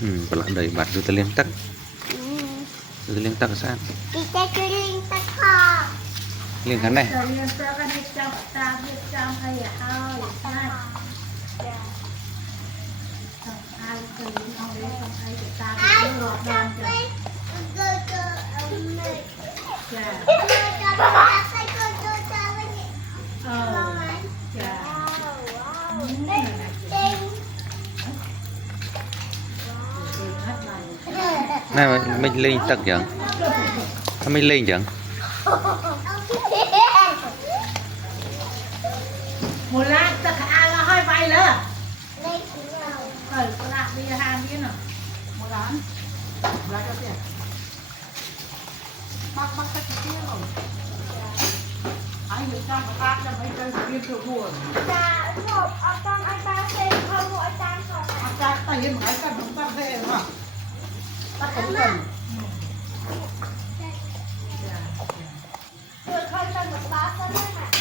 ปลาđầy bạtดูtơ liêng tắcดูtơ liêng tắc sao kita kering teko liêng khán này Kalian akan dicam kayak hal ya. Ai keringเอาเลยต้องใช้ตาหลอดดำจ้ะจ้ะจ้ะ này mình lên tắc chẳng mình lên chẳng หมดละตะขาแล้วห้อยไปเลยตลาดมีอาหารนี่น่ะหมดร้านแล้วก็เสียมักตะเกียบไอ้หนุ่มจ้างปากจะไม่เคยกินตัวบัวอาจารย์แต่ยังหายกันของตั้งเท่ว่ะตั้งกัน Kalau kau tak berbahasa